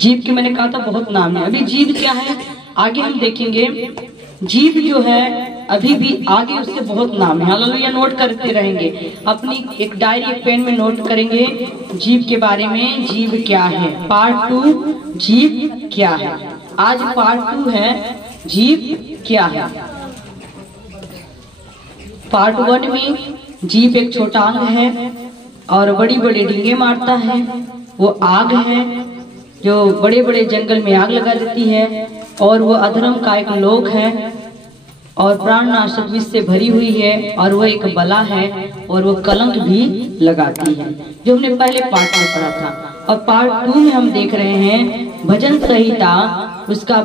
जीभ के मैंने कहा था बहुत नाम है। अभी जीभ क्या है आगे हम देखेंगे। जीभ जो है अभी भी आगे उसके बहुत नाम है। हालेलुया, नोट करते रहेंगे, अपनी एक डायरी एक पेन में नोट करेंगे जीभ के बारे में। जीभ क्या है, पार्ट 2 जीभ क्या है। आज पार्ट 2 है जीभ क्या है। पार्ट 1 में जीभ एक छोटा अंग है और बड़ी बड़ी डींगे मारता है। वो आग है जो बड़े बड़े जंगल में आग लगा देती है, और वो अधर्म का एक लोक है और प्राणनाशक विष से भरी हुई है, और वो एक बला है और वो कलंक भी लगाती है, जो हमने पहले पार्ट में पढ़ा था। और पार्ट 2 में हम देख रहे हैं भजन संहिता उसका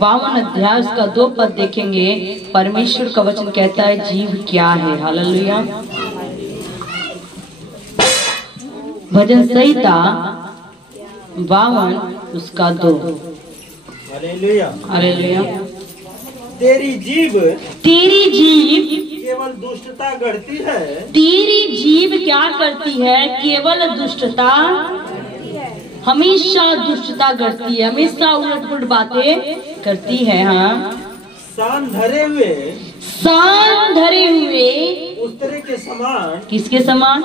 52 अध्याय उसका 2 पद देखेंगे। परमेश्वर का वचन कहता है जीभ क्या है। हालेलुया। भजन संहिता 52 उसका 2। हालेलुया। हालेलुया। तेरी जीभ केवल दुष्टता गढ़ती है। तेरी जीभ क्या करती है, केवल दुष्टता, हमेशा दुष्टता करती है, हमेशा उलट पुलट बातें करती है। हाँ, सान धरे हुए उस्तरे के समान। किसके समान?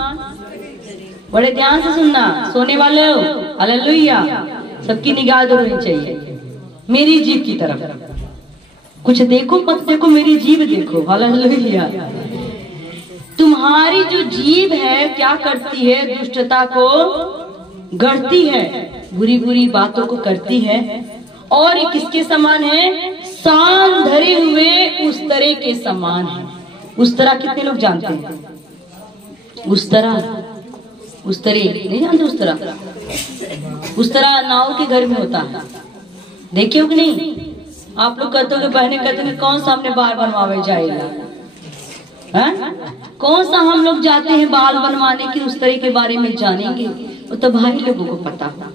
बड़े ध्यान से सुनना सोने वाले हो। हालेलुया। सबकी निगाह जो होनी चाहिए मेरी जीभ की तरफ। कुछ देखो मत देखो, मेरी जीभ देखो। हालेलुया। तुम्हारी जो जीभ है क्या करती है, दुष्टता को गढ़ती है, बुरी बुरी बातों को करती है। और ये किसके समान है? सान धरे हुए उस तरह के समान है। उस तरह कितने लोग जानते हैं? उस तरह नहीं जानते? उस तरह नाव के घर में होता है, देखे हो कि नहीं? आप लोग कहते हो, बहने कहते हैं कौन सा हमने बाल बनवावे जाएगा, कौन सा हम लोग जाते हैं बाल बनवाने की, उस तरह के बारे में जानेंगे। वो तो भाई लोगों को पता है।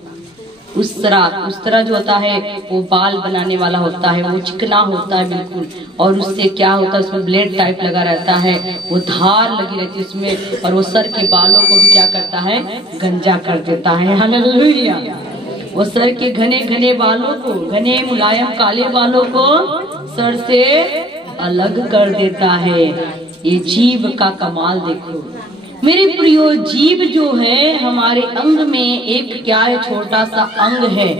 उस तरह जो होता है वो बाल बनाने वाला होता है, वो चिकना होता है बिल्कुल, और उससे क्या होता है उसमें ब्लेड टाइप लगा रहता है, वो धार लगी रहती है उसमें, और वो सर के बालों को भी क्या करता है, गंजा कर देता है। हालेलुया। वो सर के घने घने बालों को, घने मुलायम काले बालों को सर से अलग कर देता है। ये जीभ का कमाल देखो मेरे प्रियो। जीभ जो है हमारे अंग में एक क्या है, छोटा सा अंग है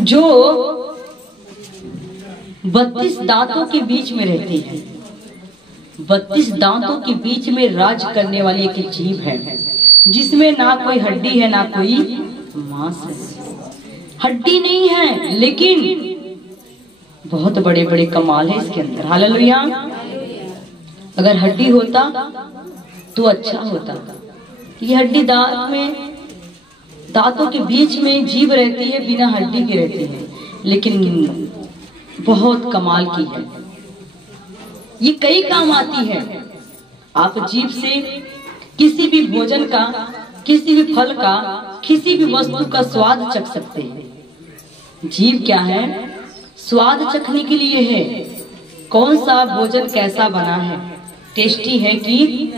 जो 32 दांतों के बीच में रहती है। 32 दांतों के बीच में राज करने वाली एक जीभ है, जिसमें ना कोई हड्डी है ना कोई मांस है। हड्डी नहीं है लेकिन बहुत बड़े बड़े कमाल है इसके अंदर। हालेलुया। अगर हड्डी होता तो अच्छा होता। ये हड्डी दांतों के बीच में जीभ रहती है, बिना हड्डी के रहती है, लेकिन बहुत कमाल की है। ये कई काम आती है। आप जीभ से किसी भी भोजन का, किसी भी फल का, किसी भी वस्तु का स्वाद चख सकते हैं। जीभ क्या है? स्वाद चखने के लिए है। कौन सा भोजन कैसा बना है, टेस्टी है कि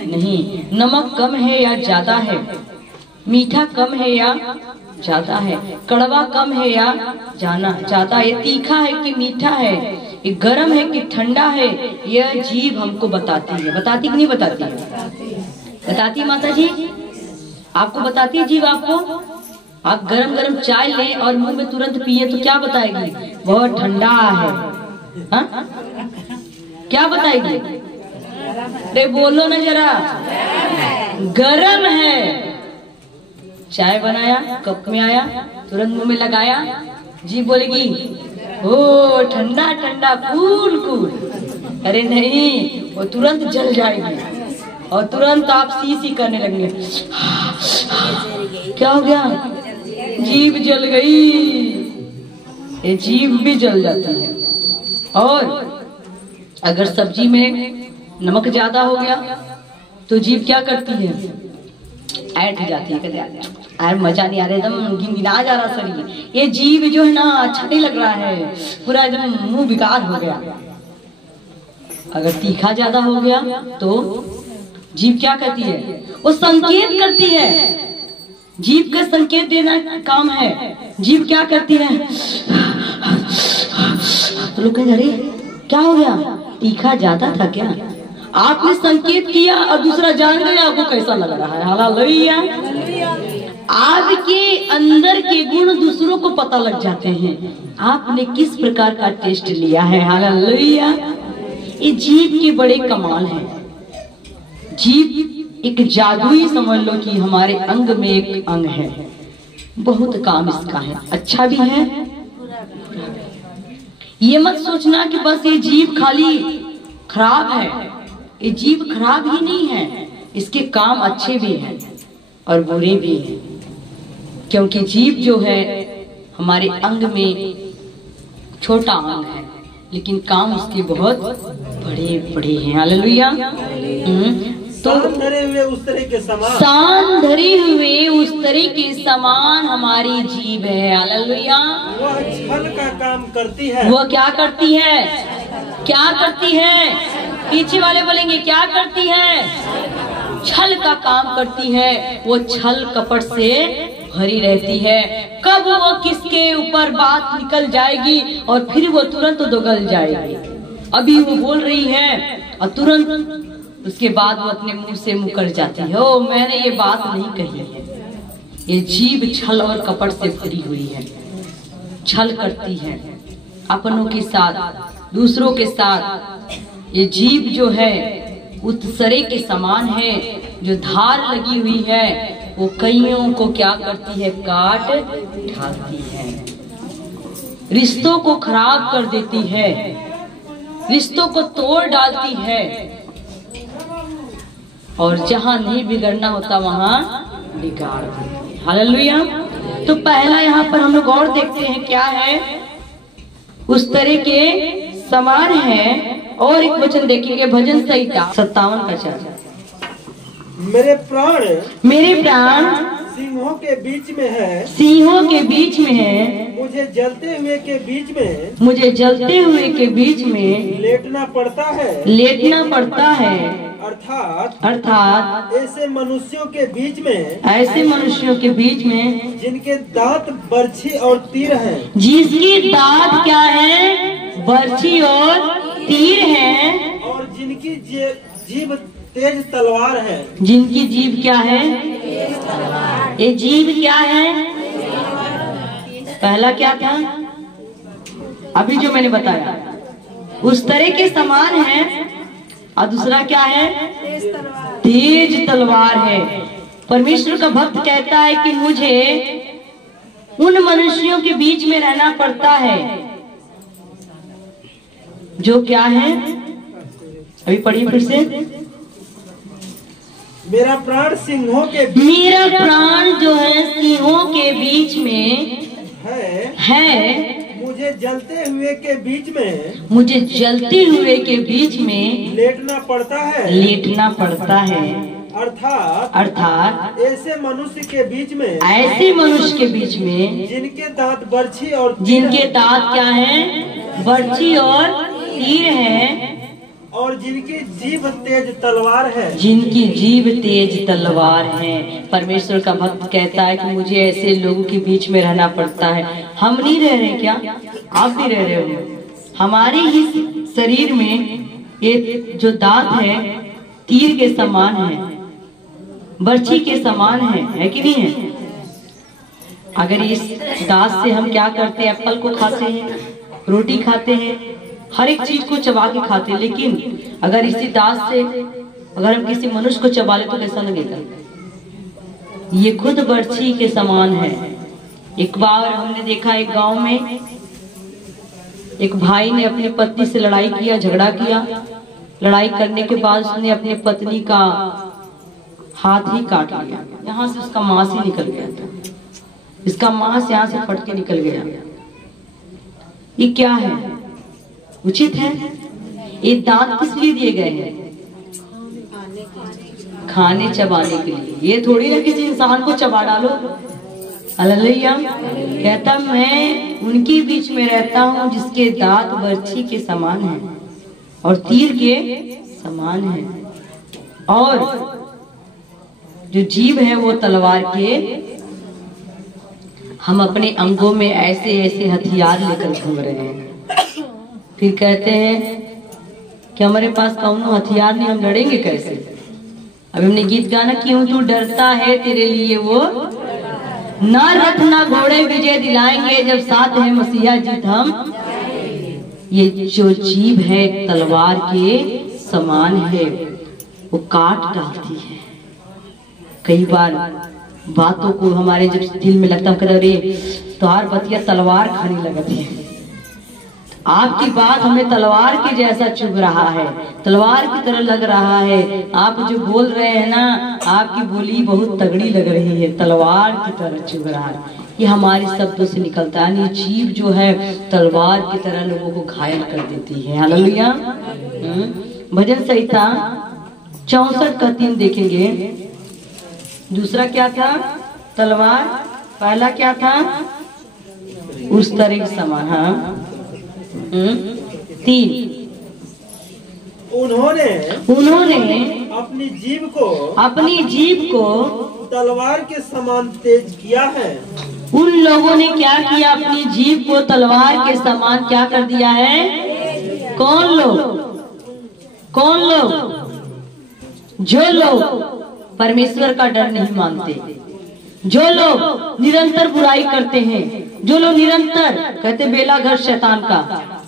नहीं, नमक कम है या ज्यादा है, मीठा कम है या ज्यादा है, कड़वा कम है या ज्यादा है, तीखा है कि मीठा है, ये गर्म है कि ठंडा है, यह जीभ हमको बताती है। बताती कि नहीं बताती है? बताती माता जी, आपको बताती है जीभ आपको। आप गरम गरम चाय लें और मुंह में तुरंत पिए तो क्या बताएगी? बहुत ठंडा है। हा? क्या बताएगी? अरे बोलो ना जरा, गरम है। चाय बनाया, कप में आया, तुरंत मुंह में लगाया, जी बोलेगी ओ ठंडा ठंडा कूल कूल। अरे नहीं, वो तुरंत जल जाएगी और तुरंत आप सी करने लगेंगे। क्या हो गया? जीभ जल गई। ये जीभ भी जल जाती है। और अगर सब्जी में नमक ज्यादा हो गया तो जीभ क्या करती है? ऐठ जाती है, कहते यार मजा नहीं आ रहा, एकदम गिनगिना जा रहा शरीर। ये जीभ जो है ना अच्छा नहीं लग रहा है, पूरा एकदम मुंह बेकार हो गया। अगर तीखा ज्यादा हो गया तो जीभ क्या करती है? वो संकेत करती है जीभ का संकेत देना काम है। जीभ क्या करती है? तो लोग कहते अरे क्या हो गया, तीखा ज्यादा था क्या? आपने संकेत किया और दूसरा जान गया आपको कैसा लग रहा है। हालेलुया। आपके अंदर के गुण दूसरों को पता लग जाते हैं, आपने किस प्रकार का टेस्ट लिया है। हालेलुया। ये जीभ के बड़े कमाल हैं। जीभ एक जादुई समझ लो कि हमारे अंग में एक अंग है, बहुत काम इसका है, अच्छा भी है। ये मत सोचना कि बस ये जीभ खाली खराब है, ये जीभ खराब ही नहीं है, इसके काम अच्छे भी हैं और बुरे भी हैं। क्योंकि जीभ जो है हमारे अंग में छोटा अंग है, लेकिन काम उसके बहुत बड़े बड़े हैं। हालेलुया। तो शान धरे हुए उस तरह के समान, शान धरे हुए उस तरह के समान हमारी जीभ है। हालेलुया। वह छल का काम करती है। वो क्या करती है? क्या करती है? पीछे वाले बोलेंगे क्या करती है? छल का काम करती है। वो छल कपट से भरी रहती है। कब वो किसके ऊपर बात निकल जाएगी और फिर वो तुरंत दोगल जाएगी। अभी वो बोल रही है और तुरंत उसके बाद वो अपने मुंह से मुकर जाती है, ओ मैंने ये बात नहीं कही है। ये जीभ छल और कपट से भरी हुई है, छल करती है अपनों के साथ, दूसरों के साथ। ये जीभ जो है उत्सरे के समान है, जो धार लगी हुई है वो कईयों को क्या करती है? काट ढालती है, रिश्तों को खराब कर देती है, रिश्तों को तोड़ डालती है और जहां नहीं बिगड़ना होता वहां बिगाड़ देती है। हालेलुया। तो पहला यहाँ पर हम लोग और देखते हैं क्या है? उस तरह के समान है। और एक वचन देखेंगे भजन संहिता 57 का 4। मेरे प्राण सिंहों के बीच में है, सिंहों के बीच में है, मुझे जलते हुए के बीच में, मुझे जलते हुए के बीच में लेटना पड़ता है, लेटना पड़ता है। अर्थात ऐसे मनुष्यों के बीच में, ऐसे मनुष्यों के बीच में जिनके दांत बर्छी और तीर हैं, जिसकी दांत क्या है? बर्छी और तीर है। और जिनकी जीभ तेज तलवार है। जिनकी जीभ क्या है? ये जीभ क्या है? पहला क्या था? अभी जो मैंने बताया उस तरह के समान है। और दूसरा क्या है? तेज तलवार है। परमेश्वर का भक्त कहता है कि मुझे उन मनुष्यों के बीच में रहना पड़ता है जो क्या है? अभी पढ़िए फिर से। मेरा प्राण सिंहों के मेरा प्राण जो है सिंहों के बीच में है। मुझे जलते हुए के बीच में, मुझे जलते हुए के बीच में लेटना पड़ता है, लेटना पड़ता है। अर्थात ऐसे मनुष्य के बीच में, ऐसे मनुष्य के बीच में जिनके दांत बर्छी और जिनके दांत क्या है? बर्छी और तीर है। और जिनकी जीभ तेज तलवार है, जिनकी जीभ तेज तलवार है। परमेश्वर का भक्त कहता है कि मुझे ऐसे लोगों के बीच में रहना पड़ता है। हम नहीं रह रहे क्या? आप भी रह रहे हो। हमारे ही शरीर में ये जो दांत है तीर के समान है, बर्छी के समान है कि नहीं है? अगर इस दांत से हम क्या करते हैं? एप्पल को खाते हैं, रोटी खाते हैं, हर एक चीज को चबा के खाते हैं। लेकिन अगर इसी दांत से अगर हम किसी मनुष्य को चबा ले तो कैसा लगेगा? ये खुद बर्छी के समान है। एक बार हमने देखा एक गांव में एक भाई ने अपनी पत्नी से लड़ाई किया, झगड़ा किया। लड़ाई करने के बाद उसने अपनी पत्नी का हाथ ही काट लिया। यहाँ से उसका मांस ही निकल गया था। इसका मांस यहाँ से फट के निकल गया। ये क्या है? उचित है? ये दांत किस लिए दिए गए हैं? खाने चबाने के लिए। ये थोड़ी ना किसी इंसान को चबा डालो। हालेलुया। कहता मैं उनके बीच में रहता हूँ जिसके दांत बर्छी के समान है और तीर के समान है, और जो जीभ है वो तलवार के हम अपने अंगों में ऐसे ऐसे हथियार लेकर घूम रहे हैं, फिर कहते हैं कि हमारे पास कौन हथियार नहीं, हम लड़ेंगे कैसे। अब हमने गीत गाना, क्यों तू डरता है तेरे लिए वो ना रथ ना घोड़े विजय दिलाएंगे, जब साथ है मसीहा जीत हम। ये जो जीभ है तलवार के समान है, वो काट डालती है। कई बार बातों को हमारे जब दिल में लगता है अरे तोहार बतिया तलवार खाने लगती है, आपकी बात हमें तलवार के जैसा चुभ रहा है, तलवार की तरह लग रहा है। आप जो बोल रहे हैं ना, आपकी बोली बहुत तगड़ी लग रही है, तलवार की तरह चुभ रहा है। ये हमारे शब्दों से निकलता है। ये जीभ जो है तलवार की तरह लोगों को घायल कर देती है। हालेलुया। भजन संहिता 64 का 3 देखेंगे। दूसरा क्या था? तलवार। पहला क्या था? उस तरह के समान। हाँ 3 उन्होंने अपनी जीभ को तलवार के समान तेज किया है। उन लोगों ने क्या किया? अपनी जीभ को तलवार के समान क्या कर दिया है? कौन लोग? जो लोग परमेश्वर का डर नहीं मानते, जो लोग निरंतर बुराई करते हैं, जो लोग निरंतर कहते बेला घर शैतान का,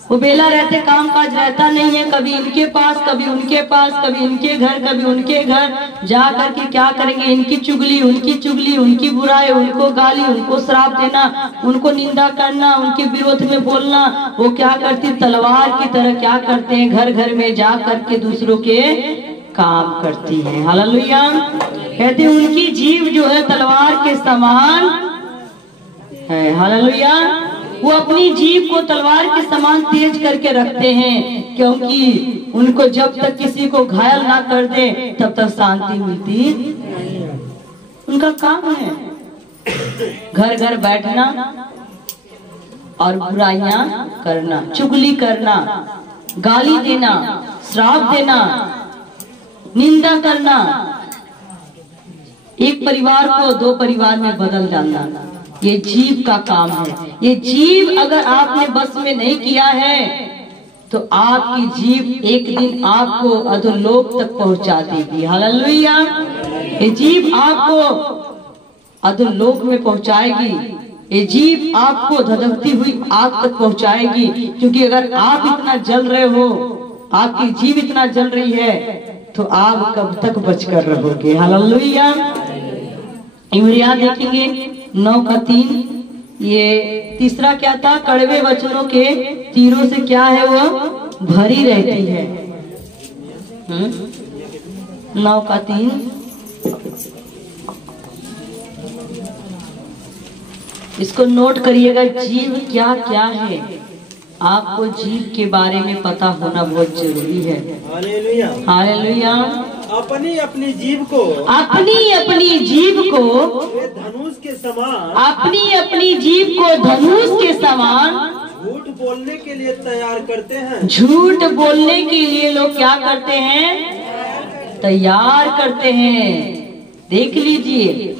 वो बेला रहते, काम काज रहता नहीं है, कभी इनके पास कभी उनके पास, कभी इनके घर कभी उनके घर, जा करके क्या करेंगे? इनकी चुगली, उनकी बुराई, उनको गाली, उनको श्राप देना, उनको निंदा करना, उनके विरोध में बोलना। वो क्या करती? तलवार की तरह क्या करते हैं? घर घर में जा करके दूसरों के काम करती है। हालेलुया। कहते उनकी जीभ जो है तलवार के समान है। हालेलुया। वो अपनी जीभ को तलवार के समान तेज करके रखते हैं, क्योंकि उनको जब तक किसी को घायल ना कर दे तब तक शांति मिलती। उनका काम है घर घर बैठना और बुराइयां करना, चुगली करना, गाली देना, श्राप देना, निंदा करना, एक परिवार को 2 परिवार में बदल डालना। ये जीभ का काम है। ये जीभ अगर आपने बस में नहीं किया है तो आपकी जीभ एक दिन आपको अधोलोक तक पहुंचा देगी। हालेलुया। ये जीभ आपको अधोलोक में पहुंचाएगी। ये जीभ आपको धधकती हुई आग तक पहुंचाएगी, क्योंकि अगर आप इतना जल रहे हो, आपकी जीभ इतना जल रही है, तो आप कब तक बचकर रहोगे। हालेलुया। इब्रिया देखेंगे 9 का 3। ये तीसरा क्या था? कड़वे वचनों के तीरों से क्या है? वो भरी रहती है। 9 का 3। इसको नोट करिएगा। जीभ क्या क्या है? आपको जीभ के बारे में पता होना बहुत जरूरी है। हालेलुया। हालेलुया। अपनी अपनी जीभ को धनुष के समान, अपनी जीभ को धनुष के समान झूठ बोलने के लिए तैयार करते हैं। झूठ बोलने के लिए लोग क्या करते हैं? तैयार करते हैं। देख लीजिए,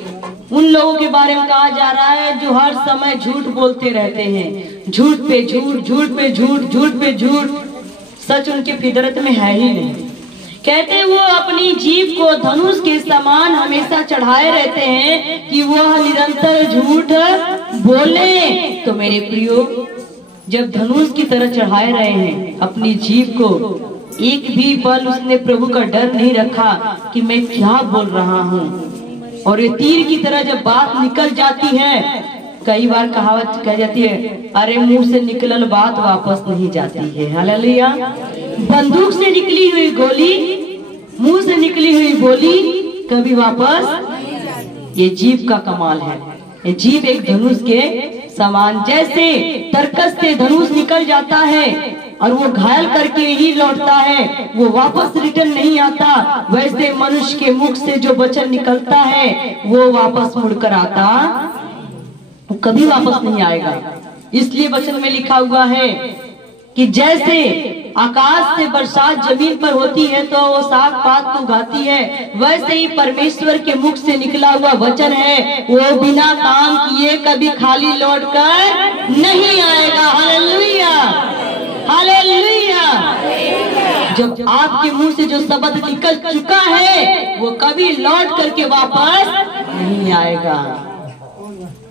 उन लोगों के बारे में कहा जा रहा है जो हर समय झूठ बोलते रहते हैं। झूठ पे झूठ, झूठ पे झूठ, झूठ पे झूठ। सच उनके फितरत में है ही नहीं। कहते वो अपनी जीभ को धनुष के समान हमेशा चढ़ाए रहते हैं कि वह निरंतर झूठ बोले। तो मेरे प्रियो, जब धनुष की तरह चढ़ाए रहे हैं अपनी जीभ को, एक भी पल उसने प्रभु का डर नहीं रखा कि मैं क्या बोल रहा हूँ। और ये तीर की तरह जब बात निकल जाती है, कई बार कहावत कह जाती है, अरे मुंह से निकलल बात वापस नहीं जाती है। हालेलुया। बंदूक से निकली हुई गोली, मुंह से निकली हुई बोली कभी वापस। ये जीभ का कमाल है। ये जीभ एक धनुष के समान, जैसे तरकस से धनुष निकल जाता है और वो घायल करके ही लौटता है, वो वापस रिटर्न नहीं आता, वैसे मनुष्य के मुख से जो वचन निकलता है वो वापस मुड़कर आता, वो कभी वापस नहीं आएगा। इसलिए वचन में लिखा हुआ है कि जैसे आकाश से बरसात जमीन पर होती है तो वो साग पात को उगाती है, वैसे ही परमेश्वर के मुख से निकला हुआ वचन है, वो बिना काम किए कभी खाली लौट कर नहीं आएगा। Hallelujah, hallelujah. जब आपके मुंह से जो शब्द निकल चुका है वो कभी लौट करके वापस नहीं आएगा।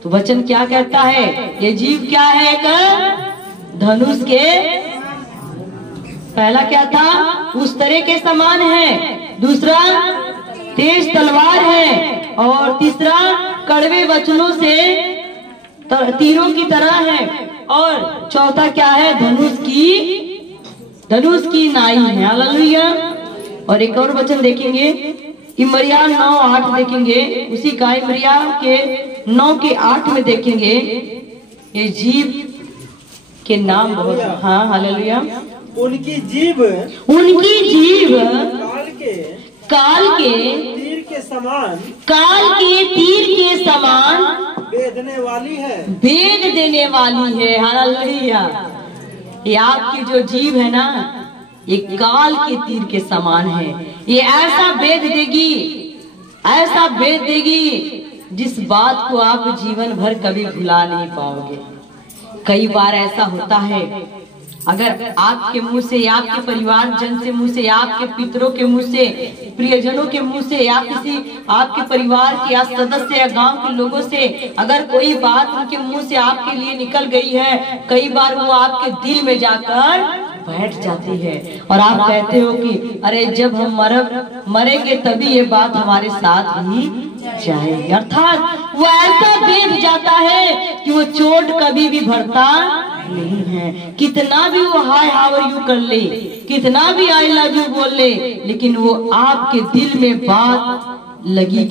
तो वचन क्या कहता है? ये जीव क्या है? एक धनुष के, पहला क्या था? उस तरह के समान है, दूसरा तेज तलवार है, और तीसरा कड़वे वचनों से तीरों की तरह है, और चौथा क्या है? धनुष की नाई है। हालेलुया। और एक और वचन देखेंगे इमरिया 9:8 देखेंगे, उसी का इमरिया के 9:8 में देखेंगे ये जीव के नाम बहुत। हाँ, हालेलुया। उनकी जीभ काल के तीर के समान भेद देने वाली है। हालेलुया। ये आपकी जो जीभ है ना, ये काल के तीर के समान है। ये ऐसा भेद देगी जिस बात को आप जीवन भर कभी भुला नहीं पाओगे। कई बार ऐसा होता है, अगर आपके मुंह से या आपके परिवार जन से मुंह से या आपके पितरों के मुंह से, प्रियजनों के मुंह से, या किसी आपके परिवार के या सदस्य या गांव के लोगों से अगर कोई बात उनके मुंह से आपके लिए निकल गई है, कई बार वो आपके दिल में जाकर बैठ जाती है और आप कहते हो कि अरे जब हम मरेंगे तभी ये बात हमारे साथ ही जाएगी। अर्थात वो ऐसा भेद जाता है कि वो चोट कभी भी भरता नहीं है। कितना भी वो हाय हाउ आर यू कर ले, कितना भी आई लव यू बोल ले, लेकिन वो आपके दिल में बात लगी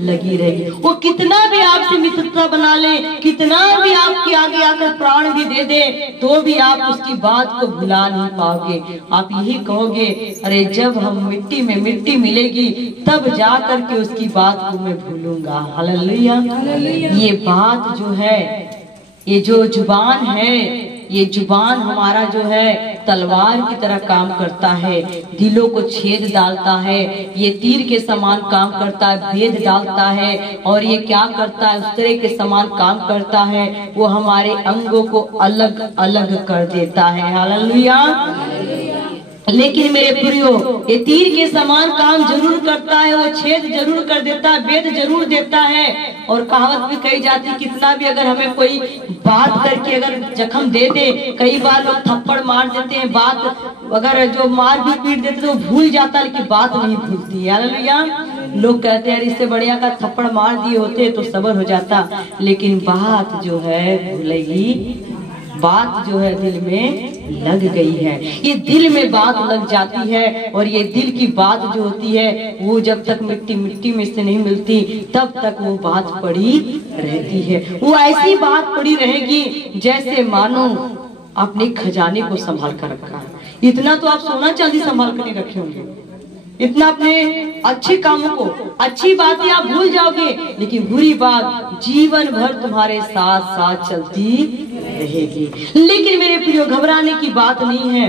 रहेगी। वो कितना भी आपसे मित्रता बना ले, कितना भी आपके आगे आकर प्राण भी दे दे, तो भी आप उसकी बात को भुला नहीं पाओगे। आप यही कहोगे अरे जब हम मिट्टी में मिट्टी मिलेगी तब जा करके उसकी बात को मैं भूलूंगा। हालेलुया। ये बात जो है, ये जो जुबान है, ये जुबान हमारा जो है तलवार की तरह काम करता है, दिलों को छेद डालता है, ये तीर के समान काम करता है, भेद डालता है, और ये क्या करता है? उस तरह के समान काम करता है, वो हमारे अंगों को अलग अलग कर देता है। हालेलुया। लेकिन मेरे प्रियो, ये तीर के समान काम जरूर करता है, वो छेद जरूर कर देता है, भेद जरूर देता है। और कहावत भी कही जाती है, कितना भी अगर हमें कोई बात करके अगर जख्म दे दे, कई बार लोग थप्पड़ मार देते हैं, बात अगर जो मार भी पीट देते तो भूल जाता, लेकिन बात नहीं भूलती है। हालेलुया। लोग कहते हैं इससे बढ़िया का थप्पड़ मार दिए होते तो सबर हो जाता, लेकिन बात जो है भूलेगी, बात जो है दिल में लग गई है। ये दिल में बात लग जाती है, और ये दिल की बात जो होती है वो जब तक मिट्टी में से नहीं मिलती तब तक वो बात पड़ी रहती है। वो ऐसी बात पड़ी रहेगी जैसे मानो आपने खजाने को संभाल कर रखा है। इतना तो आप सोना चांदी संभाल कर नहीं रखे होंगे, इतना अपने अच्छे कामों को, अच्छी बातें आप भूल जाओगे, लेकिन बुरी बात जीवन भर तुम्हारे साथ साथ चलती रहेगी। लेकिन मेरे प्रियो, घबराने की बात नहीं है,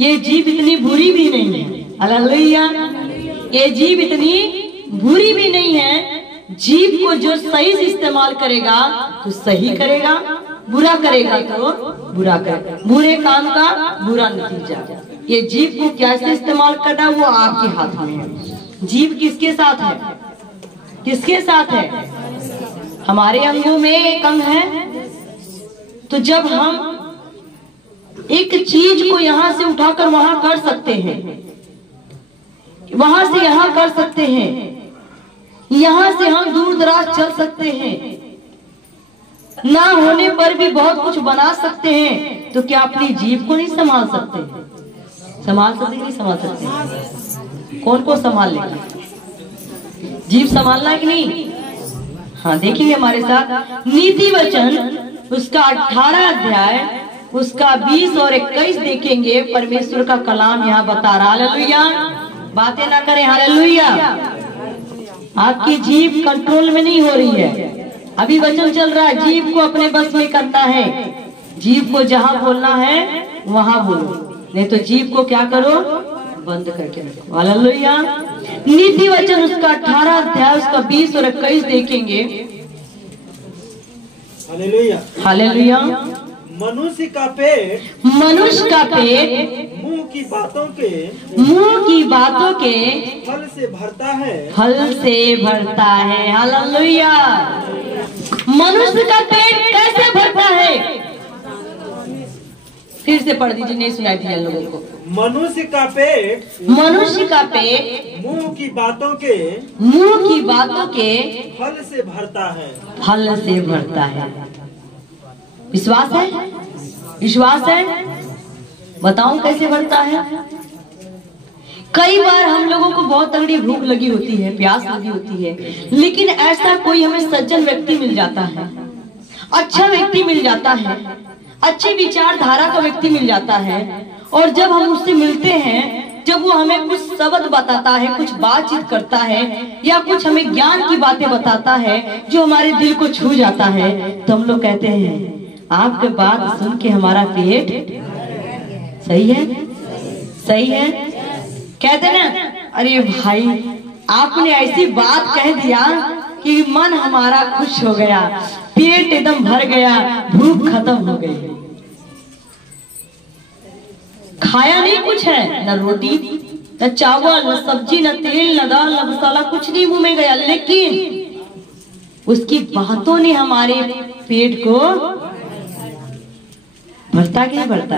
ये जीव इतनी बुरी भी नहीं है। हालेलुया। ये जीव इतनी बुरी भी नहीं है। जीव को जो सही से इस्तेमाल करेगा तो सही करेगा, बुरा करेगा तो बुरा करेगा, बुरे काम का बुरा नतीजा। ये जीव को कैसे इस्तेमाल करना वो आपके हाथ में है। जीव किसके साथ है? किसके साथ है? हमारे अंगों में एक अंग है। तो जब हम एक चीज को यहां से उठाकर वहां कर सकते हैं, वहां से यहां कर सकते हैं, यहां से हम दूर दराज चल सकते हैं, ना होने पर भी बहुत कुछ बना सकते हैं, तो क्या अपनी जीभ को नहीं संभाल सकते? संभाल सकते नहीं संभाल सकते? कौन को संभाल लेगा? जीभ संभालना है कि नहीं? हाँ, देखेंगे हमारे साथ नीति वचन उसका 18 अध्याय उसका 20 और 21 देखेंगे। परमेश्वर का कलाम यहाँ बता रहा। हालेलुया। बातें ना करें। हालेलुया। आपकी जीभ कंट्रोल में नहीं हो रही है, अभी वचन चल रहा है। जीभ को अपने बस में करना है, जीभ को जहाँ बोलना है वहां बोलो, नहीं तो जीभ को क्या करो, बंद करके रखो। हालेलुया। नीति वचन उसका 18 अध्याय उसका 20 और 21 देखेंगे। हालेलुया। हालेलुया। मनुष्य का पेट मुंह की बातों के फल से भरता है। हालेलुया। मनुष्य का पेट कैसे भरता है? फिर से पढ़ दीजिए, नहीं सुनाई दिया लोगों को। मनुष्य का पेट मुंह की बातों के फल से भरता है। विश्वास है? बताऊं कैसे भरता है? कई बार हम लोगों को बहुत तगड़ी भूख लगी होती है, प्यास लगी होती है, लेकिन ऐसा कोई हमें सज्जन व्यक्ति मिल जाता है, अच्छा व्यक्ति मिल जाता है, अच्छी विचारधारा का व्यक्ति मिल जाता है, और जब हम उससे मिलते हैं, जब वो हमें कुछ शब्द बताता है, कुछ बातचीत करता है, या कुछ हमें ज्ञान की बातें बताता है जो हमारे दिल को छू जाता है, तो हम लोग कहते हैं आपके बात सुन के हमारा पेट सही है। कहते ना, अरे भाई आपने ऐसी बात कह दिया कि मन हमारा खुश हो गया, पेट एकदम भर गया, भूख खत्म हो गई। खाया नहीं कुछ है, न रोटी न चावल न सब्जी न तेल न दाल न मसाला, कुछ नहीं मुंह में गया, लेकिन उसकी बातों ने हमारे पेट को भरता कि नहीं भरता?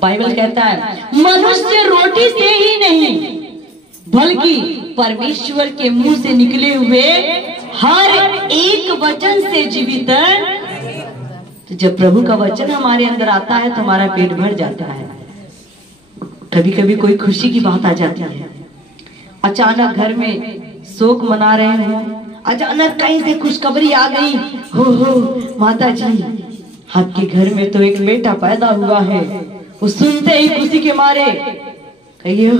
बाइबल कहता है मनुष्य रोटी से ही नहीं बल्कि परमेश्वर के मुंह से निकले हुए हर एक वचन से जीवित है। तो जब प्रभु का वचन हमारे अंदर आता है तो हमारा पेट भर जाता है। कभी कभी कोई खुशी की बात आ जाती है, अचानक घर में शोक मना रहे हो, अचानक कहीं से खुशखबरी आ गई, हो माता जी आपके घर में तो एक बेटा पैदा हुआ है। वो सुनते ही खुशी के मारे कहिए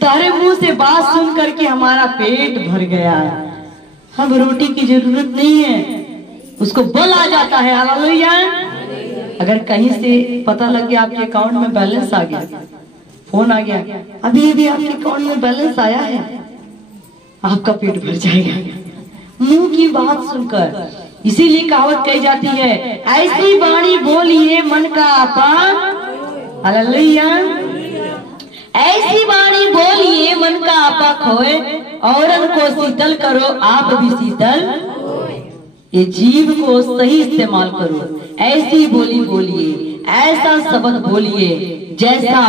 तारे मुंह से बात सुन करके हमारा पेट भर गया, अब रोटी की जरूरत नहीं है, उसको बल आ जाता है। हालेलुया। अगर कहीं से पता लग गया आपके अकाउंट में बैलेंस आ गया, फोन आ गया, अभी आपके अकाउंट में बैलेंस आया है, आपका पेट भर जाएगा मुंह की बात सुनकर। इसीलिए कहावत कही जाती है, ऐसी वाणी बोलिए मन का आपा। हालेलुया। ऐसी वाणी बोलिए मन का आपा खोए, औरन को शीतल करो आप भी शीतल। ये जीव को सही इस्तेमाल करो, ऐसी बोली बोलिए, ऐसा शब्द बोलिए जैसा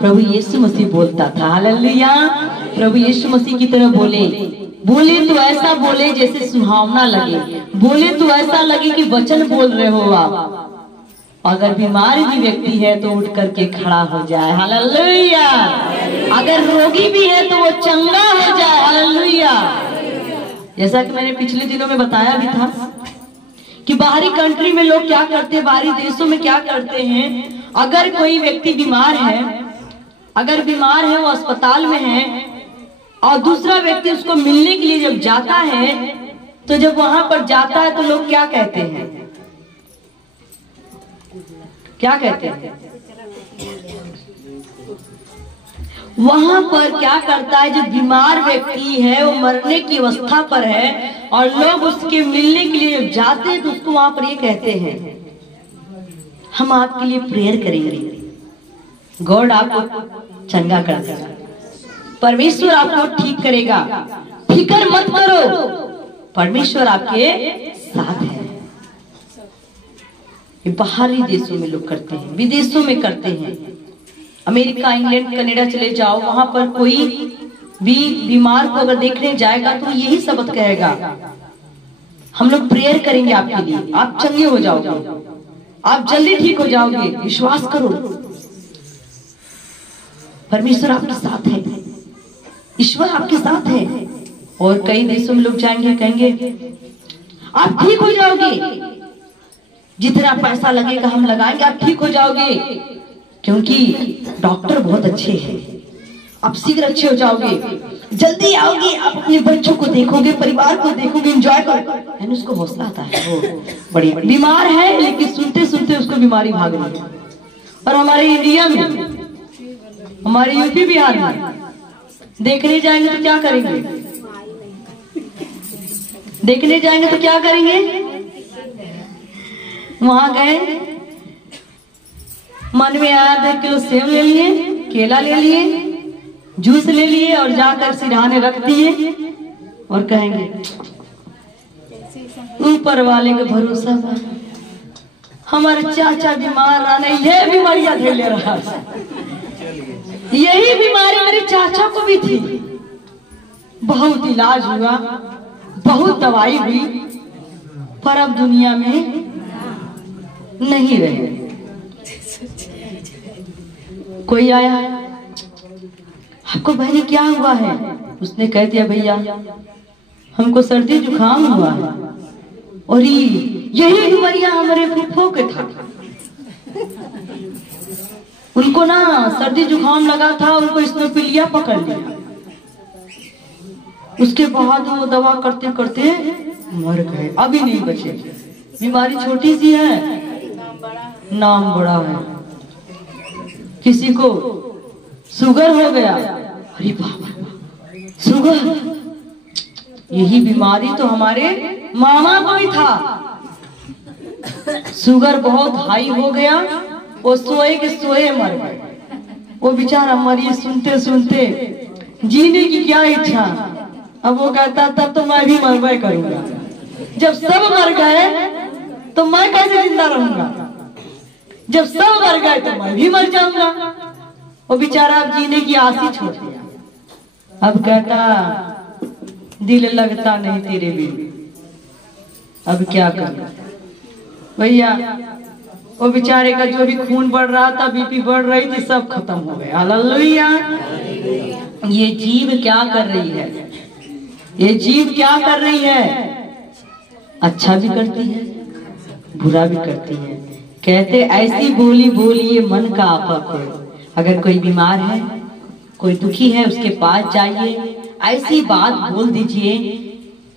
प्रभु यीशु मसीह बोलता था। हालेलुया। प्रभु यीशु मसीह की तरह बोले तो ऐसा बोले जैसे सुहावना लगे, बोले तो ऐसा लगे कि वचन बोल रहे हो आप। अगर बीमार भी व्यक्ति है तो उठ करके खड़ा हो जाए। हालेलुया। अगर रोगी भी है तो वो चंगा हो जाए। हालेलुया। जैसा कि मैंने पिछले दिनों में बताया भी था कि बाहरी कंट्री में लोग क्या करते हैं, बाहरी देशों में क्या करते हैं, अगर कोई व्यक्ति बीमार है, वो अस्पताल में है और दूसरा व्यक्ति उसको मिलने के लिए जब जाता है, तो जब वहां पर जाता है तो लोग क्या कहते हैं? वहां पर क्या करता है, जो बीमार व्यक्ति है वो मरने की अवस्था पर है और लोग उसके मिलने के लिए जब जाते हैं तो उसको वहां पर ये कहते हैं, हम आपके लिए प्रेयर करेंगे, गॉड आपको चंगा कर देगा, परमेश्वर आपको ठीक करेगा, फिक्र मत करो, परमेश्वर आपके साथ है। ये बाहरी देशों में लोग करते हैं, विदेशों में करते हैं। अमेरिका, इंग्लैंड, कनाडा चले जाओ, वहां पर कोई भी बीमार को अगर देखने जाएगा तो यही शब्द कहेगा, हम लोग प्रेयर करेंगे आपके लिए, आप चंगे हो जाओगे, आप जल्दी ठीक हो जाओगे, विश्वास करो, परमेश्वर आपके साथ है, ईश्वर आपके साथ है। और कई देशों में लोग जाएंगे, कहेंगे आप ठीक हो जाओगे, जितना पैसा लगेगा हम लगाएंगे, आप ठीक हो जाओगे, क्योंकि डॉक्टर बहुत अच्छे हैं, आप शीघ्र अच्छे हो जाओगे, जल्दी आओगे, आप अपने बच्चों को देखोगे, परिवार को देखोगे, एंजॉय करोगे। उसको हौसला आता है, वो बड़ी बीमार है लेकिन सुनते सुनते उसको बीमारी भाग रही है, और हमारे इंडिया में, हमारे यूपी बिहार में देखने जाएंगे तो क्या करेंगे? देखने जाएंगे तो क्या करेंगे? वहां गए, मन में आया 2 किलो सेब ले लिए, केला ले लिए, जूस ले लिए और जाकर सिरहाने रख दिए और कहेंगे ऊपर वाले के भरोसा पर हमारे चाचा बीमार रहना, ये बीमारियां झेले रहा। यही बीमारी मेरे चाचा को भी थी, बहुत इलाज हुआ, बहुत दवाई हुई, पर अब दुनिया में नहीं रहे। कोई आया, आपको बहनी क्या हुआ है? उसने कह दिया भैया हमको सर्दी जुकाम हुआ है, और यही बीमारियां हमारे फूफो के था। उनको ना सर्दी जुकाम लगा था, उनको स्नोफिलिया पकड़ लिया। उसके बाद वो दवा करते करते मर गए, अभी नहीं बचे। बीमारी छोटी सी है, नाम बड़ा है। किसी को शुगर हो गया, अरे बाबा शुगर, यही बीमारी तो हमारे मामा को भी था। शुगर बहुत हाई हो गया, वो सोए के सोए मर गए। वो बेचारा मरी, सुनते सुनते जीने की क्या इच्छा। अब वो कहता तब तो मैं भी मरबे करूंगा, जब सब मर गए तो मैं कैसे जिंदा रहूंगा? जब सब मर गए तो मैं भी मर जाऊंगा। वो बेचारा अब जीने की आस ही छोड़ दिया। अब कहता दिल लगता नहीं तेरे भी, अब क्या करूं भैया? वो बेचारे का जो भी खून बढ़ रहा था, बीपी बढ़ रही थी, सब खत्म हो गया। हालेलुया। ये जीव क्या कर रही है? ये जीव क्या कर रही है? अच्छा भी करती है, बुरा भी करती है। कहते ऐसी बोली बोलिए मन का आपा खोए। अगर कोई बीमार है, कोई दुखी है, उसके पास जाइए, ऐसी बात बोल दीजिए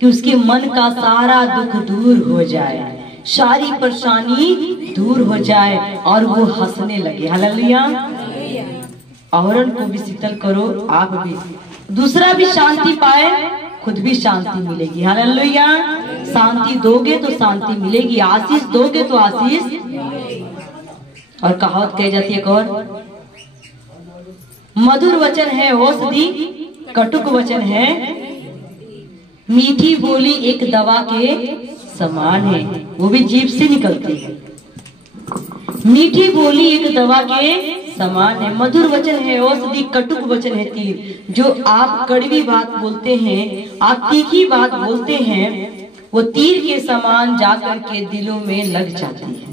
कि उसके मन का सारा दुख दूर हो जाए, सारी परेशानी दूर हो जाए और वो हंसने लगे। हालेलुया। औरन को भी शीतल करो, आप भी, दूसरा भी शांति पाए, खुद भी शांति मिलेगी। हालेलुया। शांति दोगे तो शांति मिलेगी, आशीष दोगे तो आशीष। और कहावत कही जाती है, और मधुर वचन है औषधि, कटुक वचन है मीठी बोली, एक दवा के समान है। वो भी जीभ से निकलती है। मीठी बोली एक दवा के समान है, मधुर वचन है औषधि, कटुक वचन है तीर। जो आप कड़वी बात बोलते हैं, आप तीखी बात बोलते हैं, वो तीर के समान जाकर के दिलों में लग जाती है।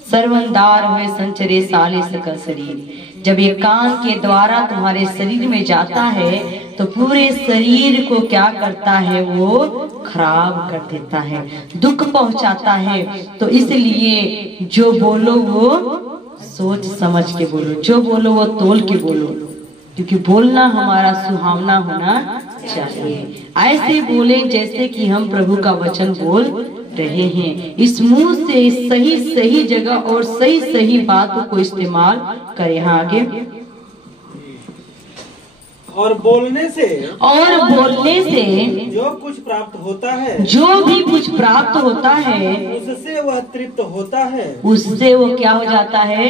सर्वंदार हुए संचरे साले सकल शरीर। जब ये कान के द्वारा तुम्हारे शरीर में जाता है तो पूरे शरीर को क्या करता है? वो खराब कर देता है, दुख पहुंचाता है। तो इसलिए जो बोलो वो सोच समझ के बोलो, जो बोलो वो तोल के बोलो, क्योंकि बोलना हमारा सुहावना होना चाहिए। ऐसे बोले जैसे कि हम प्रभु का वचन बोल रहे हैं। इस मुंह से सही सही जगह और सही सही बातों को इस्तेमाल करें। आगे, और बोलने से जो कुछ प्राप्त होता है, जो भी कुछ प्राप्त होता है, उससे वह तृप्त होता है, उससे वो क्या हो जाता है?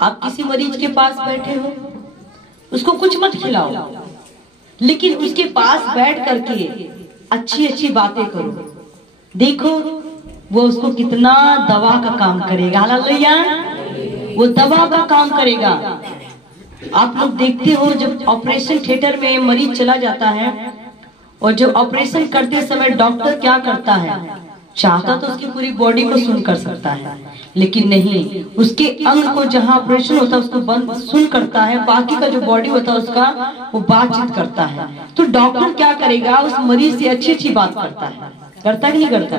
आप किसी मरीज के पास बैठे हो, उसको कुछ मत खिलाओ, लेकिन उसके पास बैठ करके अच्छी अच्छी बातें करो। देखो वो उसको कितना दवा का काम करेगा। हालेलुया। वो दवा का काम करेगा। आप लोग देखते हो जब ऑपरेशन थिएटर में मरीज चला जाता है और जब ऑपरेशन करते समय डॉक्टर क्या करता है? चाहता तो उसकी पूरी बॉडी को सुन कर सकता है, लेकिन नहीं, उसके अंग को जहां ऑपरेशन होता है उसको बंद सुन करता है, बाकी का जो बॉडी होता है उसका वो बातचीत करता है। तो डॉक्टर क्या करेगा? उस मरीज से अच्छी अच्छी बात करता है। करता कि नहीं करता?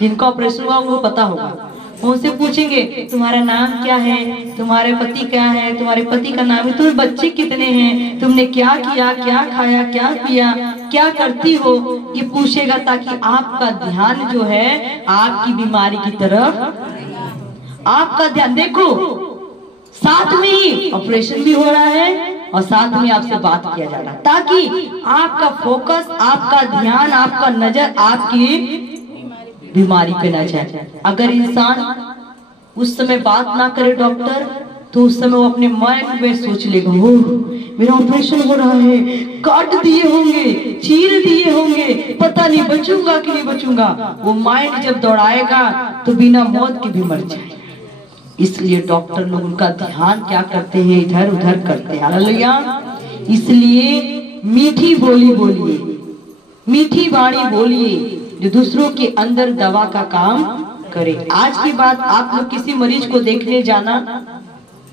जिनका ऑपरेशन हुआ वो पता होगा। उनसे पूछेंगे तुम्हारा नाम क्या है, तुम्हारे पति क्या है, तुम्हारे पति का नाम है, तुम्हारे बच्चे कितने हैं, तुमने क्या किया, क्या खाया, क्या पिया, क्या करती हो, ये पूछेगा, ताकि आपका ध्यान जो है आपकी बीमारी की तरफ, आपका ध्यान देखो, साथ में ही ऑपरेशन भी हो रहा है और साथ में आपसे बात किया जा रहा है, ताकि आपका फोकस, आपका ध्यान, आपका नजर आपकी बीमारी पे न जाए। अगर इंसान उस समय बात ना करे डॉक्टर, तो उस समय वो अपने माइंड में सोच लेगा, हो मेरा ऑपरेशन हो रहा है, काट दिए होंगे, चीर दिए होंगे, पता नहीं बचूंगा कि नहीं बचूंगा। वो माइंड जब दौड़ाएगा तो बिना मौत के भी मर जाएगा। इसलिए डॉक्टर लोग उनका ध्यान क्या करते हैं, इधर उधर करते हैं। हालेलुया। इसलिए मीठी बोली बोलिए, मीठी वाणी बोलिए, जो दूसरों के अंदर दवा का काम करे। आज की बात, आप लोग किसी मरीज को देखने जाना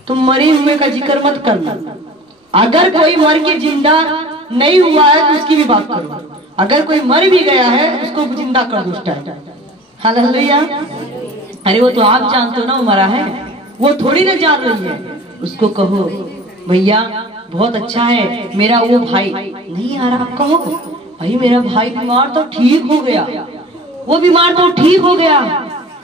तो मरे हुए का जिक्र मत करना। अगर कोई मर के जिंदा नहीं हुआ है तो उसकी भी बात करो। अगर कोई मर भी गया है उसको जिंदा कर दो उस टाइम। हालेलुया। अरे वो तो आप जानते हो ना वो मरा है, वो थोड़ी ना जान रही है। उसको कहो, भैया बहुत अच्छा है, मेरा वो भाई नहीं आ रहा, कहो भाई मेरा भाई बीमार तो ठीक हो गया, वो बीमार तो ठीक हो गया,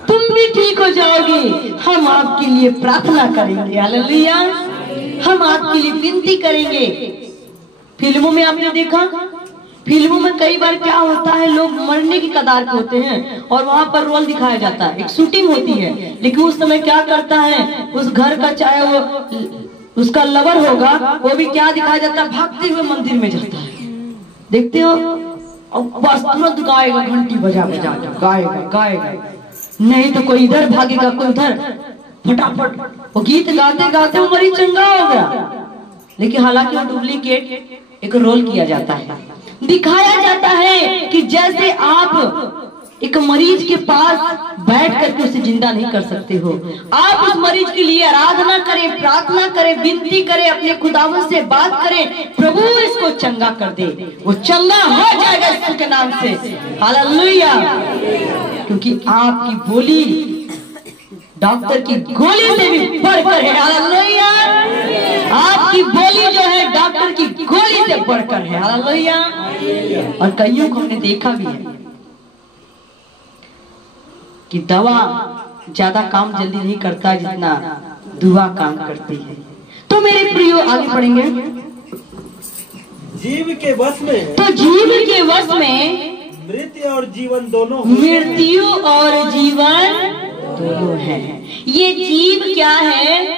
तुम भी ठीक हो जाओगे, हम आपके लिए प्रार्थना करेंगे। हालेलुया। हम आपके लिए विनती करेंगे। फिल्मों में आपने देखा, फिल्मों में कई बार क्या होता है, लोग मरने की कगार पे होते हैं और वहां पर रोल दिखाया जाता है, एक शूटिंग होती है, लेकिन उस समय क्या करता है, उस घर का चाहे वो उसका लवर होगा, वो भी क्या दिखाया जाता है, भागते हुए मंदिर में जाता है। देखते हो, और बस तुरंत गाएगा, घंटी बजा बजा गाएगा गाएगा, नहीं तो कोई इधर भागेगा, कोई उधर, फटाफट वो गीत गाते गाते वो मरीज चंगा हो गया। लेकिन हालांकि वो डुप्लीकेट एक रोल किया जाता है, दिखाया जाता है कि जैसे आप एक मरीज के पास बैठ करके उसे जिंदा नहीं कर सकते हो। आप उस मरीज के लिए आराधना करें, प्रार्थना करें, विनती करें, अपने खुदावन से बात करें, प्रभु इसको चंगा कर दे, वो चंगा हो जाएगा यीशु के नाम से। हालेलुया। क्योंकि आपकी बोली डॉक्टर की गोली से भी बढ़कर है। हालेलुया। आपकी बोली जो है डॉक्टर की गोली से बढ़कर है। हालेलुया। और कईयों को हमने देखा भी है कि दवा ज्यादा काम जल्दी नहीं करता जितना दुआ काम करती है। तो मेरे प्रियो आगे बढ़ेंगे। जीव के वश में, तो जीव के वश में मृत्यु और जीवन दोनों, मृत्यु और जीवन दोनों है। ये जीव क्या है,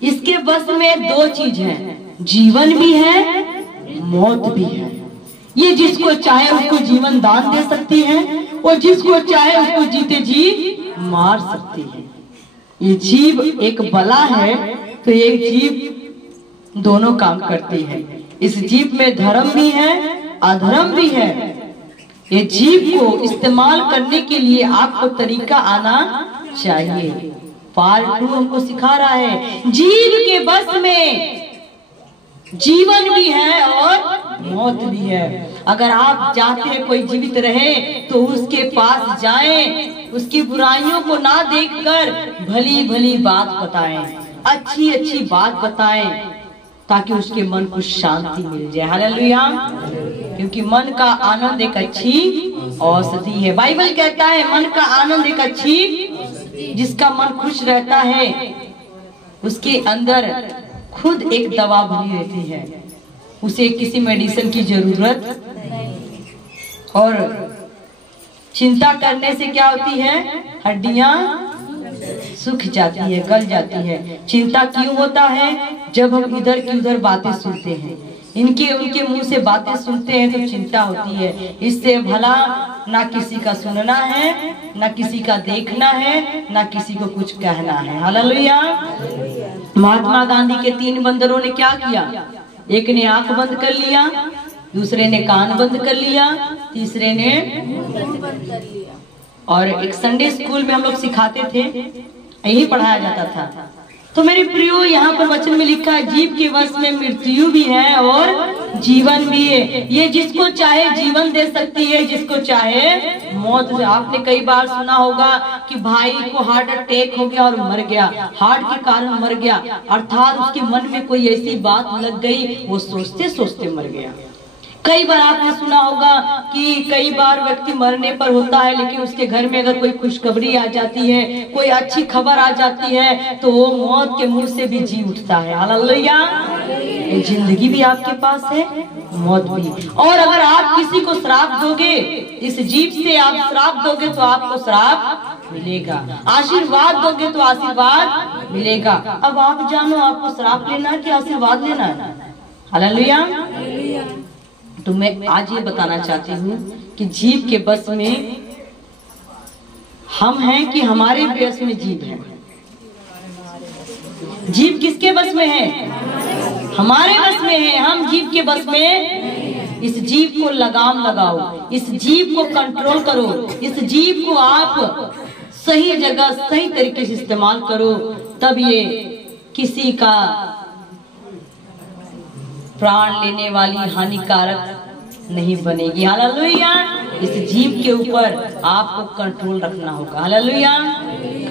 इसके बस में दो चीज है, जीवन भी है, मौत भी है। ये जिसको चाहे उसको जीवन दान दे सकती है, और जिसको चाहे उसको जीते जी मार सकती है। ये जीव एक बला है, तो एक जीव दोनों काम करती है। इस जीव में धर्म भी है, अधर्म भी है। ये जीव को इस्तेमाल करने के लिए आपको तरीका आना चाहिए। पार्ट 2 हमको सिखा रहा है, जीव के बस में जीवन भी है और मौत भी है। अगर आप चाहते हैं कोई जीवित रहे तो उसके पास जाएं, उसकी बुराइयों को ना देखकर भली भली बात बताएं, अच्छी अच्छी बात बताएं, ताकि उसके मन को शांति मिल जाए। हालेलुया। क्योंकि मन का आनंद एक अच्छी औषधि है। बाइबल कहता है मन का आनंद एक अच्छी, जिसका मन खुश रहता है उसके अंदर खुद एक दवा भरी रहती है, उसे किसी मेडिसिन की जरूरत। और चिंता करने से क्या होती है, हड्डियां सूख जाती है, गल जाती है। चिंता क्यों होता है, जब हम इधर की उधर बातें सुनते हैं, इनके उनके मुंह से बातें सुनते हैं तो चिंता होती है। इससे भला ना किसी का सुनना है, ना किसी का देखना है, ना किसी को कुछ कहना है। हालेलुया। महात्मा गांधी के 3 बंदरों ने क्या किया, एक ने आंख बंद कर लिया, दूसरे ने कान बंद कर लिया, तीसरे ने और एक संडे स्कूल में हम लोग सिखाते थे, यही पढ़ाया जाता था। तो मेरे प्रियो, यहाँ पर वचन में लिखा है जीव के वश में मृत्यु भी है और जीवन भी है। ये जिसको चाहे जीवन दे सकती है, जिसको चाहे मौत। आपने कई बार सुना होगा कि भाई को हार्ट अटैक हो गया और मर गया, हार्ट के कारण मर गया, अर्थात उसके मन में कोई ऐसी बात लग गई, वो सोचते सोचते मर गया। कई बार आपने सुना होगा कि कई बार व्यक्ति मरने पर होता है, लेकिन उसके घर में अगर कोई खुशखबरी आ जाती है, कोई अच्छी खबर आ जाती है, तो वो मौत के मुंह से भी जी उठता है। हालेलुया। जिंदगी भी आपके पास है, मौत भी। और अगर आप किसी को श्राप दोगे, इस जीभ से आप श्राप दोगे तो आपको श्राप मिलेगा, आशीर्वाद दोगे तो आशीर्वाद मिलेगा। अब आप जानो आपको श्राप लेना है कि आशीर्वाद लेना है। हालेलुया। तो मैं आज ये बताना चाहती हूँ कि जीभ के बस में हम हैं कि हमारे बस में जीभ है? जीभ किसके बस में है? हमारे बस में है। हम जीभ के बस में। इस जीभ को लगाम लगाओ, इस जीभ को कंट्रोल करो, इस जीभ को आप सही जगह सही तरीके से इस्तेमाल करो, तब ये किसी का प्राण लेने वाली हानिकारक नहीं बनेगी। हालेलुया। इस जीभ के ऊपर आपको कंट्रोल रखना होगा। हालेलुया।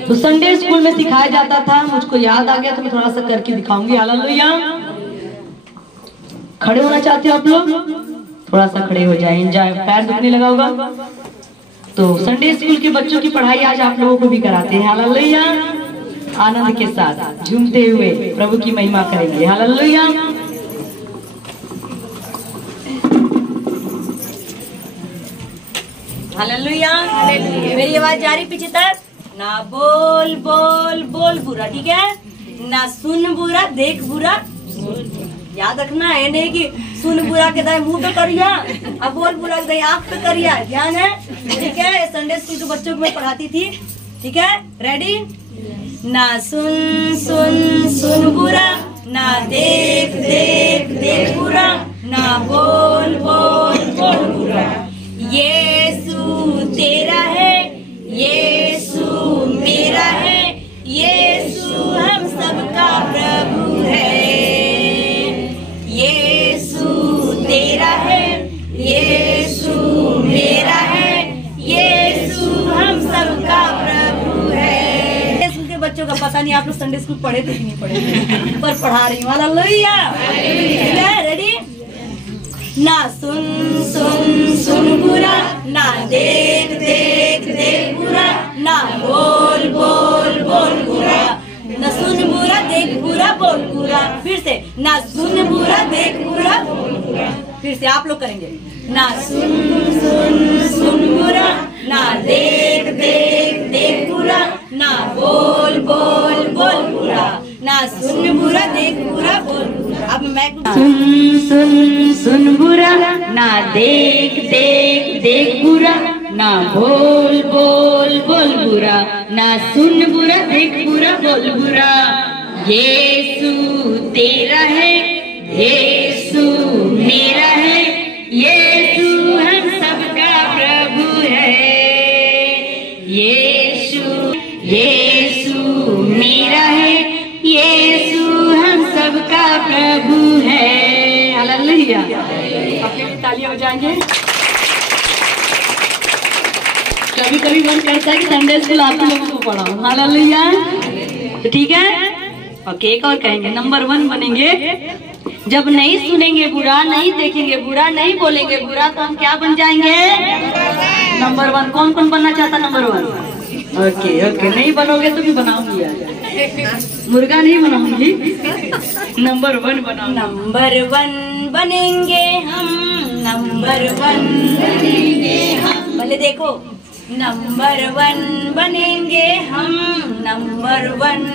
तो संडे स्कूल में सिखाया जाता था, मुझको याद आ गया तो मैं थोड़ा सा करके दिखाऊंगी। हालेलुया। खड़े होना चाहते हो आप लोग? थोड़ा सा खड़े हो जाए, पैर दुखने लगा होगा। तो संडे स्कूल के बच्चों की पढ़ाई आज आप लोगों को भी कराते हैं। हालेलुया। आनंद के साथ झूमते हुए प्रभु की महिमा करेंगे। हालेलुया। हालेलुया। मेरी आवाज जा रही पीछे तक? ना बोल बोल बोल बुरा, ठीक है? ना सुन बुरा देख बुरा। याद रखना है, नहीं कि सुन बुरा के दाएं मुंह पे करिया, अब बोल बुरा के दाएं आंख पे करिया। ध्यान है, ठीक है? संडे स्कूल के बच्चों को मैं पढ़ाती थी, ठीक है? रेडी? ना सुन सुन सुन बुरा, ना देख देख देख बुरा, ना बोल बोल बोल बुरा। यीशु तेरा है, यीशु मेरा है, यीशु हम सबका प्रभु है। यीशु तेरा है, यीशु मेरा है, यीशु हम सबका प्रभु है। स्कूल के बच्चों का पता नहीं आप लोग संडे स्कूल पढ़े थे कि नहीं पढ़े थे, पर पढ़ा रही हूँ। हालेलुया। रेडी? ना सुन सुन सुन बुरा, ना देख देख देख बुरा, ना बोल बोल बोल बुरा। ना सुन बुरा देख बुरा बोल बुरा। फिर से, ना सुन बुरा देख बुरा बोल बुरा। फिर से आप लोग करेंगे। ना सुन सुन सुन बुरा, ना देख देख देख बुरा, ना बोल बोल बोल बुरा। ना सुन बुरा देख बुरा बोल बुरा। अब मैं सुन सुन सुन बुरा, ना देख देख देख बुरा, ना बोल बोल बोल बुरा, ना सुन बुरा देख बुरा बोल बुरा। यीशु तेरा है, यीशु मेरा है, यीशु हम सबका प्रभु है। यीशु यीशु मेरा है, यीशु हम सबका प्रभु है। हालेलुया। तालियां बजाएंगे। कभी कभी मन करता है कि संडे स्कूल आप लोगों को पढ़ाऊं। हालेलुया। तो ठीक है, ओके। एक और कहेंगे, नंबर 1 बनेंगे। जब नहीं सुनेंगे बुरा, नहीं देखेंगे बुरा, नहीं बोलेंगे बुरा, तो हम क्या बन जाएंगे? नंबर 1। कौन कौन बनना चाहता नंबर 1? Okay okay. नहीं बनोगे तो भी बनाऊंगी यार, मुर्गा नहीं बनाऊंगी, नंबर 1 बनाऊंगी। नंबर 1 बनेंगे हम, नंबर 1 बनेंगे हम। भले देखो, नंबर 1 बनेंगे हम, नंबर 1।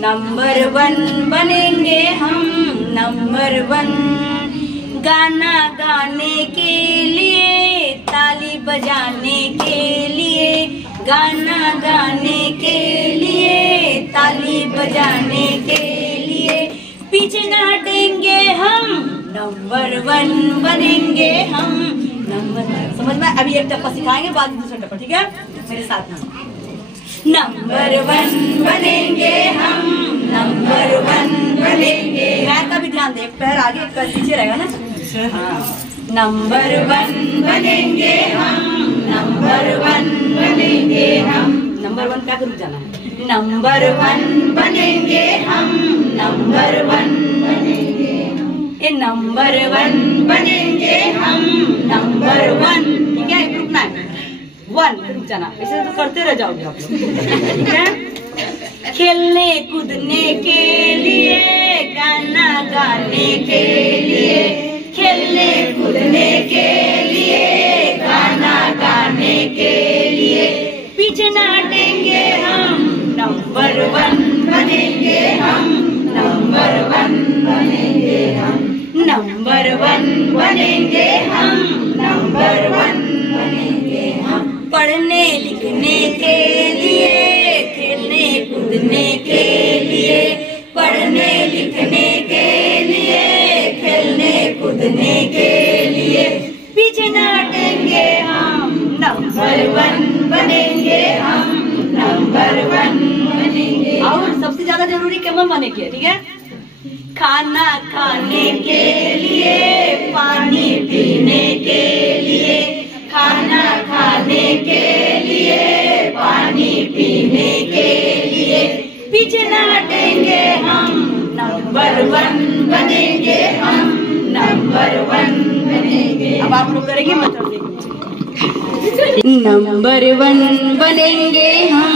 नंबर 1 बनेंगे हम, नंबर 1। गाना गाने के लिए, ताली बजाने के लिए, गाना गाने के लिए, ताली बजाने के लिए, पीछे न हटेंगे हम, नंबर 1 बनेंगे हम। नंबर, समझ में? अभी एक टप्पा सिखाएंगे, बाद में दूसरा टप्पा, ठीक है? मेरे साथ में। नंबर 1 बनेंगे हम, नंबर 1 बनेंगे। पैर का भी ध्यान दे, पैर आगे एक पैर पीछे रहेगा ना। नंबर 1 बनेंगे हम, नंबर 1 बनेंगे हम। नंबर 1 क्या करूँ जाना है? नंबर 1 बनेंगे हम, नंबर 1 बनेंगे हम। ये नंबर 1 बनेंगे हम नंबर 1। ठीक है, रुकना है 1, रुक जाना, ऐसे तो करते रह जाओगे आप लोग। ठीक है, खेलने कूदने के लिए, गाना गाने के लिए, खेलने कूदने के लिए, गाना गाने के लिए, पीछे न हटेंगे हम नंबर 1 बनेंगे हम नंबर 1 बनेंगे हम नंबर 1 बनेंगे हम नंबर 1 बनेंगे हम। पढ़ने लिखने के लिए, खेलने कूदने के लिए, पढ़ने लिखने के लिए, खेलने कूदने के लिए, पीछे न हटेंगे हम नंबर 1 बनेंगे हम नंबर 1 बनेंगे। और सबसे ज्यादा जरूरी क्या बने के, ठीक है, खाना खाने के लिए, पानी पीने के लिए, खाना खाने के लिए, पानी पीने के लिए, पीछे न हटेंगे हम नंबर 1 बनेंगे हम नंबर 1 बनेंगे। अब आप लोग करेंगे, मतलब नंबर 1 बनेंगे हम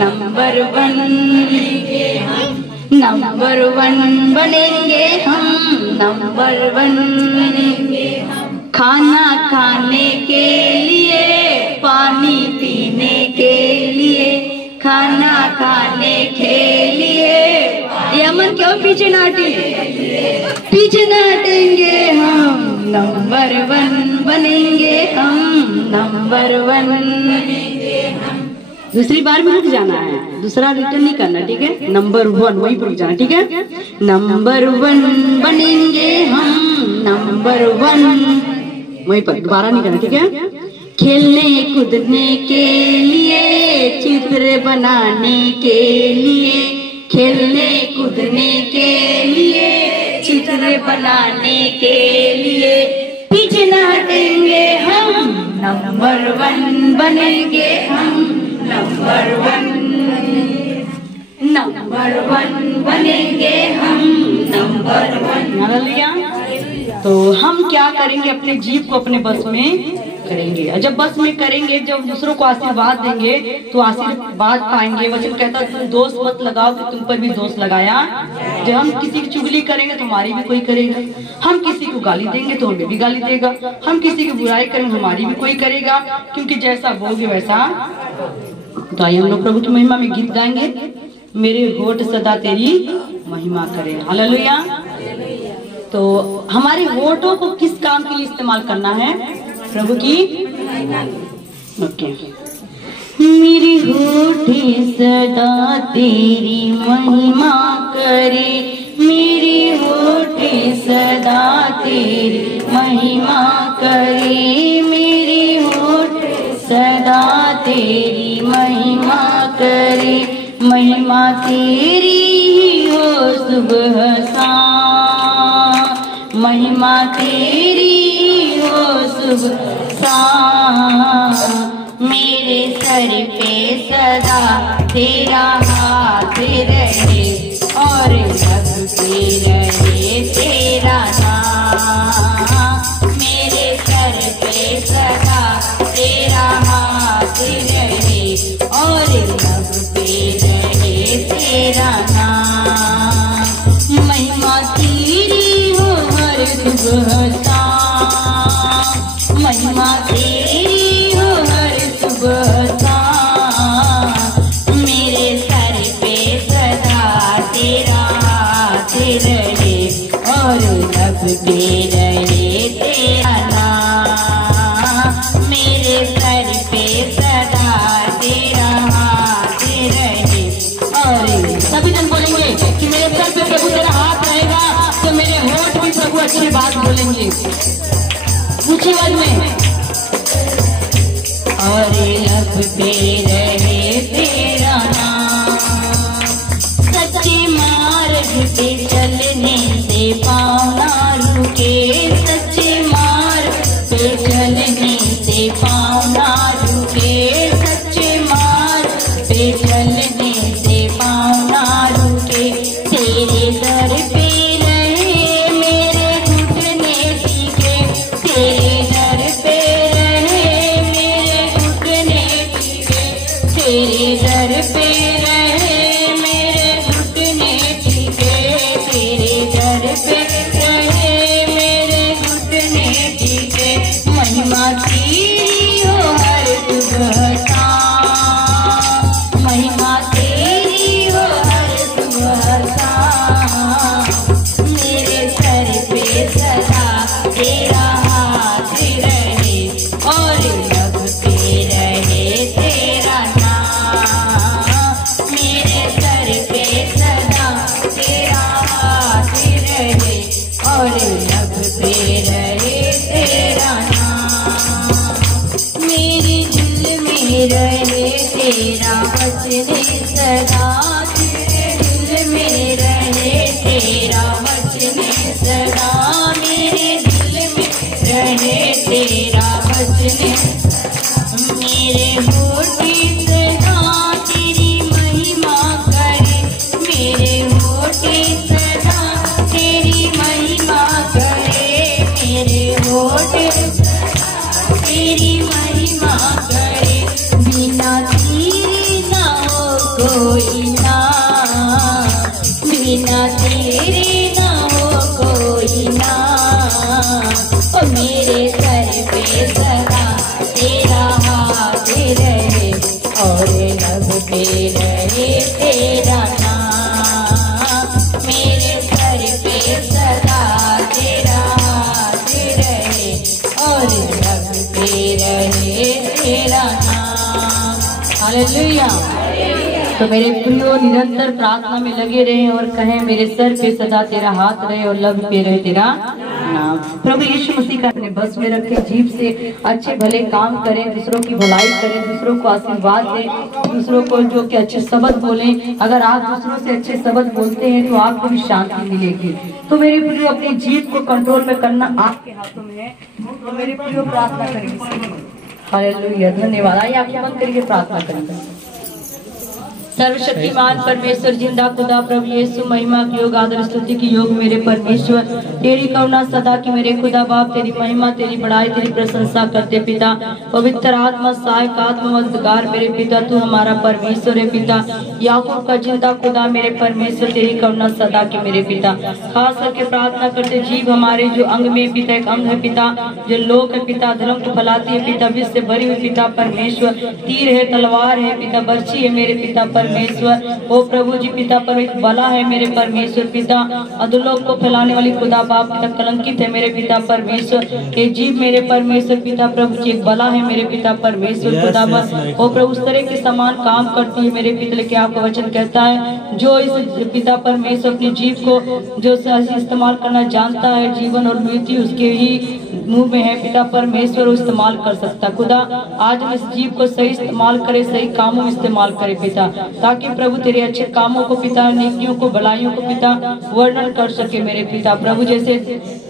नंबर 1 बनेंगे हम नंबर 1 बनेंगे हम नंबर 1 बनेंगे हम। खाना खाने के लिए, पानी पीने के लिए, खाना खाने के लिए, यमन क्यों पीछे न हटे, पीछे न हटेंगे हम नंबर 1 बनेंगे हम नंबर 1 बनेंगे हम। दूसरी बार में रुक जाना है, दूसरा रिटर्न नहीं करना, ठीक है, नंबर 1 वहीं पर रुक जाना, ठीक है। नंबर 1 बनेंगे हम नंबर 1 वहीं पर, दोबारा नहीं करना, ठीक है। खेलने कूदने के लिए, चित्र बनाने के लिए, खेलने कूदने के लिए, चित्र बनाने के लिए, पीछे न हटेंगे हम नंबर 1 बनेंगे हम नंबर 1 बनेंगे हम नंबर 1। लिया तो हम क्या करेंगे, अपने जीव को अपने बस में करेंगे, और जब बस में करेंगे, जब दूसरों को आशीर्वाद देंगे तो आशीर्वाद पाएंगे। वचन कहता है तुम दोष मत लगाओ कि तुम पर भी दोष लगाया। जब हम किसी की चुगली करेंगे तो हमारी भी कोई करेगा, हम किसी को गाली देंगे तो हमें भी गाली देगा, हम किसी की बुराई करेंगे हमारी भी कोई करेगा, क्योंकि जैसा बोगे वैसा। तो आइए हम लोग प्रभु की महिमा में गीत गाएंगे, मेरे होठ सदा तेरी महिमा करें। हालेलुया। तो हमारे होठों को किस काम के लिए इस्तेमाल करना है, प्रभु की। ओके, मेरी होठे सदा तेरी महिमा करे, मेरी होठे सदा तेरी महिमा करे, मेरी होठे सदा तेरी महिमा करे, महिमा तेरी हो सुबह शाम, महिमा तेरी हो सुबह शाम, मेरे सर पे सदा तेरा हाथ रहे और लगते रहे तेरा नाम, मेरे सर पे सदा तेरा हाथ रहे और लगते रहे तेरा नाम, महिमा तेरी हो हर सुबह शाम, महिमा तेरी हो हर सुबह शाम, मेरे सर पे सदा तेरा हाथ रहे और लगते रहे तेरा नाम, मेरे सर पे सदा तेरा हाथ रहे। और सभी जन बोलेंगे कि मेरे सर पे प्रभु तेरा हाथ रहेगा, तो मेरे होठ भी प्रभु अच्छी बात बोलेंगे ऊंची आवाज में। और लगते रहे तेरा नाम, सच्चे मार्ग पे चलने से पाँव ना रुके, सच्चे मार्ग पे चलने से पाँव ना रुके, सच्चे मार्ग पे चलने से पाँव ना रुके, तेरे दर पे रहे मेरे घुटने टिके, तेरे दर पे रहे मेरे घुटने टिके, तेरे दर पे रहे मेरे घुटने टिके। महिमा तेरी हो हर सुबह शाम, महिमा तेरी हो हर सुबह शाम। मेरे सर पे सदा तेरा हाथ रहे और लब पे रहे तेरा नाम। मेरे सर पे सदा तेरा हाथ रहे और लब पे रहे तेरा नाम। मेरे दिल में रहे तेरा वचन सदा, तेरे दिल में रहे तेरा वचन सदा, मेरे दिल में रहे तेरा वचन। मेरे होठ सदा तेरी महिमा करे, मेरे होठ सदा तेरी महिमा करे, मेरे होठ तेरी महिमा करे। बिना तेरे ना हो कोई ना, बिना तेरे ना हो कोई ना। ओ मेरे सर पे सदा तेरा हाथ रहे और लब पे रहे तेरा नाम। मेरे सर पे सदा तेरा हाथ रहे और लब पे रहे तेरा नाम। हालेलुया। तो मेरे प्रियो निरंतर प्रार्थना में लगे रहें और कहें मेरे सर पे सदा तेरा हाथ रहे और लब पे रहे तेरा नाम। प्रभु यीशु मसीह का अपने बस में रखें, जीभ से अच्छे भले काम करें, दूसरों की भलाई करें, दूसरों को आशीर्वाद दें, दूसरों को जो कि अच्छे शब्द बोलें। अगर आप दूसरों से अच्छे शब्द बोलते हैं तो आपको भी शांति मिलेगी। तो मेरे प्रियो अपनी जीभ को कंट्रोल में करना आपके हाथों में है। तो मेरे प्रियो प्रार्थना करेंगे। हालेलुया, धन्यवाद। आइए आंखें बंद करके प्रार्थना करेंगे। सर्वशक्तिमान परमेश्वर जिंदा खुदा प्रभु यीशु, महिमा की योग आदर स्तुति की योग मेरे परमेश्वर, तेरी करुणा सदा की मेरे खुदा बाप, तेरी महिमा तेरी बड़ाई तेरी प्रशंसा करते पिता। पवित्र आत्मा सहायक आत्मा मददगार मेरे पिता, तू हमारा परमेश्वर है पिता। याकूब का जिंदा खुदा मेरे परमेश्वर, तेरी करुणा सदा की मेरे पिता। खास करके प्रार्थना करते जीव हमारे जो अंग में पिता एक अंग है पिता, जो लोक है पिता, धर्म को फैलाती है पिता, विष से भरी हुई पिता परमेश्वर, तीर है तलवार है पिता, बर्छी है मेरे पिता परमेश्वर। ओ प्रभु जी पिता पर एक बला है मेरे परमेश्वर पिता, अधोलोक को फैलाने वाली खुदा बाप पिता कलंकित है मेरे पिता परमेश्वर। ये जीव मेरे परमेश्वर पिता प्रभु जी एक बला है मेरे पिता परमेश्वर खुदा बाप। ओ प्रभु उस तरह के समान काम करती है मेरे पिता, लेकिन आपका वचन कहता है जो इस पिता परमेश्वर अपनी जीव को जो सही इस्तेमाल करना जानता है, जीवन और मृत्यु उसके ही मुंह में है पिता परमेश्वर, इस्तेमाल कर सकता खुदा। आज हम इस जीव को सही इस्तेमाल करे, सही कामों में इस्तेमाल करे पिता, ताकि प्रभु तेरे अच्छे कामों को पिता, नेकियों को भलाइयों को पिता वर्णन कर सके मेरे पिता प्रभु। जैसे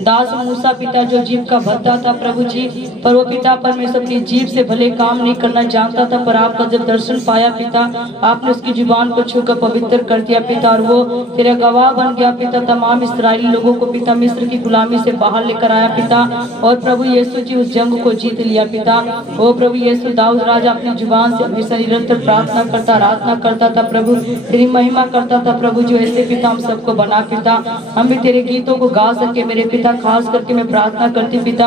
दास मूसा पिता जो जीव का भत्ता था प्रभु जी, पर वो पिता परमेश्वर अपनी जीव से भले काम नहीं करना जानता था, पर आपका जब दर्शन पाया पिता, आपने उसकी जुबान को छूकर पवित्र कर दिया पिता, और वो तेरा गवाह बन गया पिता। तमाम इस्राएली लोगों को पिता मिस्र की गुलामी से बाहर लेकर आया पिता, और प्रभु यीशु जी उस जंग को जीत लिया पिता। ओ प्रभु यीशु दाऊद राजा अपनी जुबान से हमेशा निरंतर प्रार्थना करता आराधना करता था प्रभु, तेरी महिमा करता था प्रभु। जो ऐसे पिता हम सबको बना पिता, हम भी तेरे गीतों को गा सके मेरे पिता। खास करके मैं प्रार्थना करती पिता,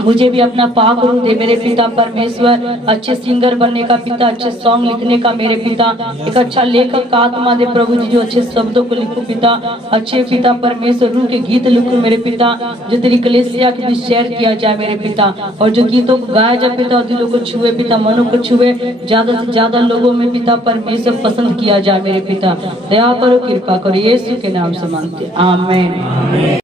मुझे भी अपना पाक रूह दे मेरे पिता परमेश्वर, अच्छे सिंगर बनने का पिता, अच्छे सॉन्ग लिखने का मेरे पिता, एक अच्छा लेखक का आत्मा दे प्रभु जी, जो अच्छे शब्दों को लिखूं पिता, अच्छे पिता परमेश्वर रूह के गीत लिखूं मेरे पिता, जो तेरी कलीसिया के बीच शेयर किया जाए मेरे पिता, और जो गीतों को गाया जाए पिता, दिलों को छुए पिता, मनों को छुए, ज्यादा से ज्यादा लोगों में पिता परमेश्वर पसंद किया जाए मेरे पिता। दया करो, कृपा करो, यीशु के नाम से मांगते आमीन।